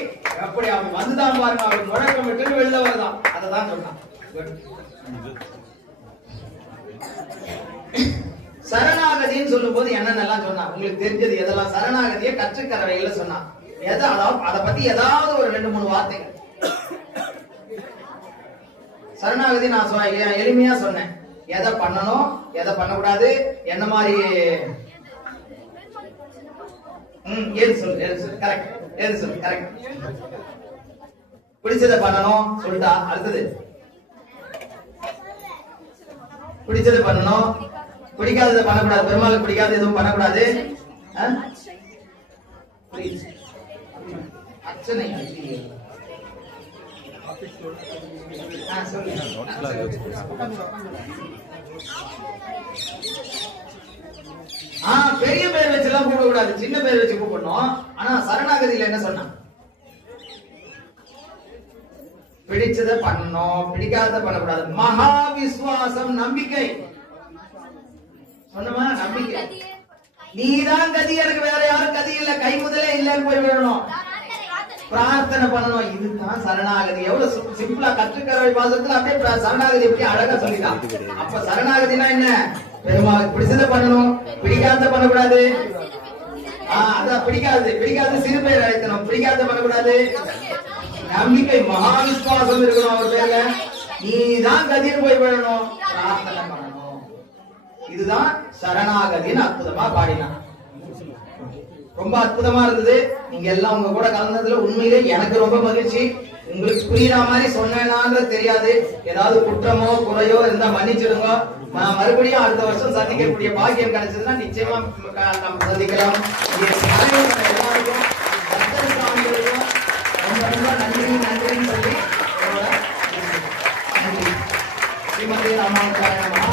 அப்படி அவன் வந்துதான் பாருங்க. அவன் முழக்கம் விட்டு வெளில வருதான். அததான் சொன்னான். சரணாகதின்னு சொல்லும் போது என்னென்னலாம் சொன்னா உங்களுக்கு தெரிஞ்சது எதெல்லாம்? சரணாகதியை கற்றுக்கறவையில சொன்னா அதை பத்தி ஏதாவது ஒரு 2-3 வார்த்தைகள். சரணாகதி நான் எளிமையா சொன்னேன். எதை பண்ணணும், எதை பண்ணக்கூடாது, என்ன மாதிரி ஏது சொல்லு. கரெக்ட். ஏது சொல்லு. கரெக்ட். பிடிச்சதை பண்ணணும் சொல்லிட்டா. அடுத்தது பிடிச்சது பண்ணணும், பிடிக்காததை பண்ணக்கூடாது. பெருமாளுக்கு பிடிக்காத எதுவும் பண்ணக்கூடாது. அர்ச்சனை பெரிய பேர் வச்சு எல்லாம் கூப்பிட கூடாது, சின்ன பேர் வச்சு கூப்பிடணும். ஆனா சரணாகதியில என்ன சொன்னா, பிடிச்சத பண்ணணும், பிடிக்காத பண்ணக்கூடாது. மகா விசுவாசம், நம்பிக்கை சொன்னமா, நம்பிக்கை. நீதான் கதி, எனக்கு வேற யாரும் கதி இல்ல, கை முதலே இல்லன்னு போய் விடணும், பிரார்த்தனை பண்ணணும். இதுதான் சரணாகதி. எவ்வளவு சிம்பிளா கற்றுக்கரை பாசத்துல அப்படியே சரணாகதி எப்படி அழகா சொல்லிட்டான். அப்ப சரணாகதினா என்ன, பெருமாள் பிடிச்சத பண்ணணும், பிடிக்காத பண்ணக்கூடாது. அதான் பிடிக்காது சிறு பேர் அழைத்தணும், பிடிக்காத பண்ணக்கூடாது. நம்பிக்கை, மகா விசுவாசம் இருக்கணும் அவர் பேர்ல. நீதான் கதின்னு போய் விடணும், பிரார்த்தனை பண்ணணும். இதுதான் சரணாகதின்னு அற்புதமா பாடினான். ரொம்ப அற்புதமா இருந்தது. நீங்க எல்லாம் உங்க கூட கலந்ததுல உண்மையிலே எனக்கு ரொம்ப மகிழ்ச்சி. உங்களுக்கு புரியுற மாதிரி சொன்னேனான்றது தெரியாது. ஏதாவது குற்றமோ குறையோ இருந்தா மன்னிச்சிடுங்க. நான் மறுபடியும் அடுத்த வருஷம் சந்திக்கக்கூடிய பாக்கியம் கிடைச்சதுன்னா நிச்சயமா நம்ம சந்திக்கலாம். எல்லாருக்கும் ரொம்ப ரொம்ப நன்றின்னு சொல்லி ஸ்ரீமதி ராமானுஜாய நமஹ.